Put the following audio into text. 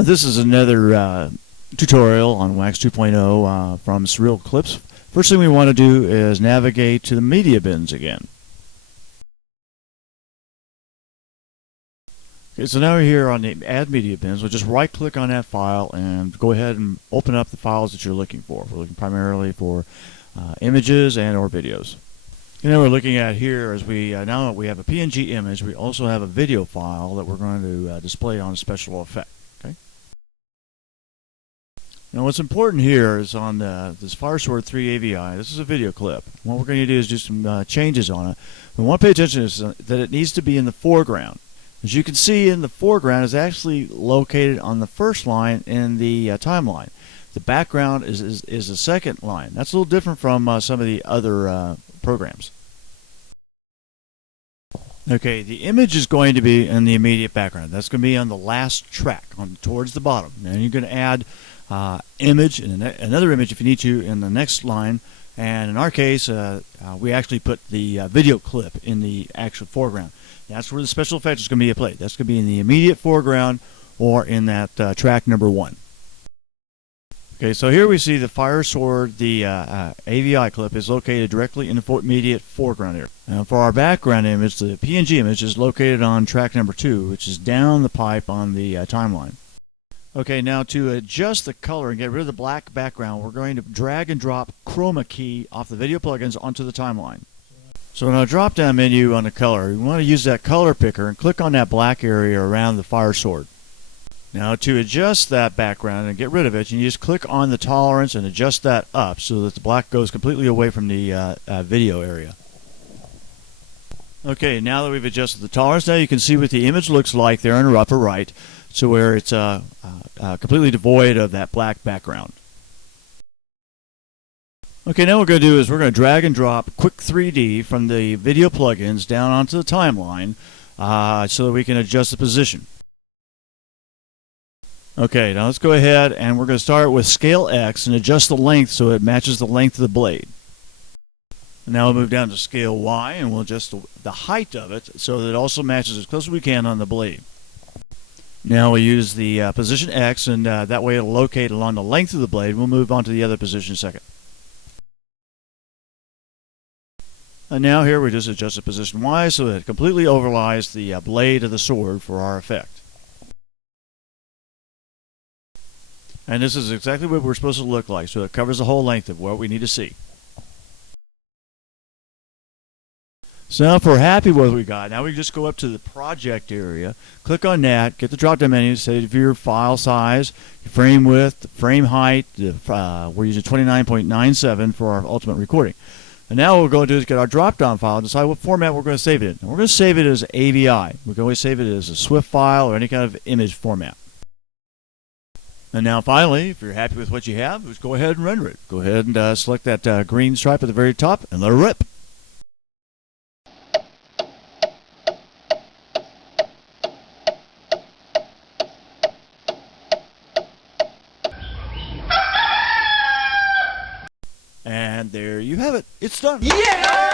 This is another tutorial on Wax 2.0 from Surreal Clips. First thing we want to do is navigate to the media bins again. Okay, so now we're here on the Add Media Bins. We'll just right click on that file and go ahead and open up the files that you're looking for. We're looking primarily for images and or videos. And then we're looking at here as we now that we have a PNG image, we also have a video file that we're going to display on a special effect. Okay. Now what's important here is on this FireSword 3 AVI. This is a video clip. What we're going to do is do some changes on it. We want to pay attention to that it needs to be in the foreground. As you can see, in the foreground is actually located on the first line in the timeline. The background is the second line. That's a little different from some of the other programs. Okay, the image is going to be in the immediate background. That's going to be on the last track, towards the bottom. Then you're going to add image and another image if you need to in the next line. And in our case, we actually put the video clip in the actual foreground. That's where the special effect is going to be applied. That's going to be in the immediate foreground or in that track number 1. Okay, so here we see the FireSword, the AVI clip is located directly in the immediate foreground here. Now for our background image, the PNG image is located on track number 2, which is down the pipe on the timeline. Okay, now to adjust the color and get rid of the black background, we're going to drag and drop chroma key off the video plugins onto the timeline. So in our drop-down menu on the color, we want to use that color picker and click on that black area around the FireSword. Now to adjust that background and get rid of it, you just click on the tolerance and adjust that up so that the black goes completely away from the video area. Okay, now that we've adjusted the tolerance, now you can see what the image looks like there in the upper right, so where it's completely devoid of that black background. Okay, now what we're going to do is we're going to drag and drop Quick 3D from the video plugins down onto the timeline so that we can adjust the position. Okay, now let's go ahead and we're going to start with Scale X and adjust the length so it matches the length of the blade. And now we'll move down to Scale Y and we'll adjust the height of it so that it also matches as close as we can on the blade. Now we use the position X and that way it'll locate along the length of the blade. We'll move on to the other position in a second. And now here we just adjust the position Y so that it completely overlies the blade of the sword for our effect. And this is exactly what we're supposed to look like, so it covers the whole length of what we need to see. So now if we're happy with what we got, now we just go up to the project area, click on that, get the drop-down menu, say for your file size, your frame width, frame height. We're using 29.97 for our ultimate recording. And now what we're going to do is get our drop-down file and decide what format we're going to save it in. And we're going to save it as AVI. We can always save it as a SWF file or any kind of image format. And now finally, if you're happy with what you have, just go ahead and render it. Go ahead and select that green stripe at the very top and let it rip. And there you have it. It's done. Yeah!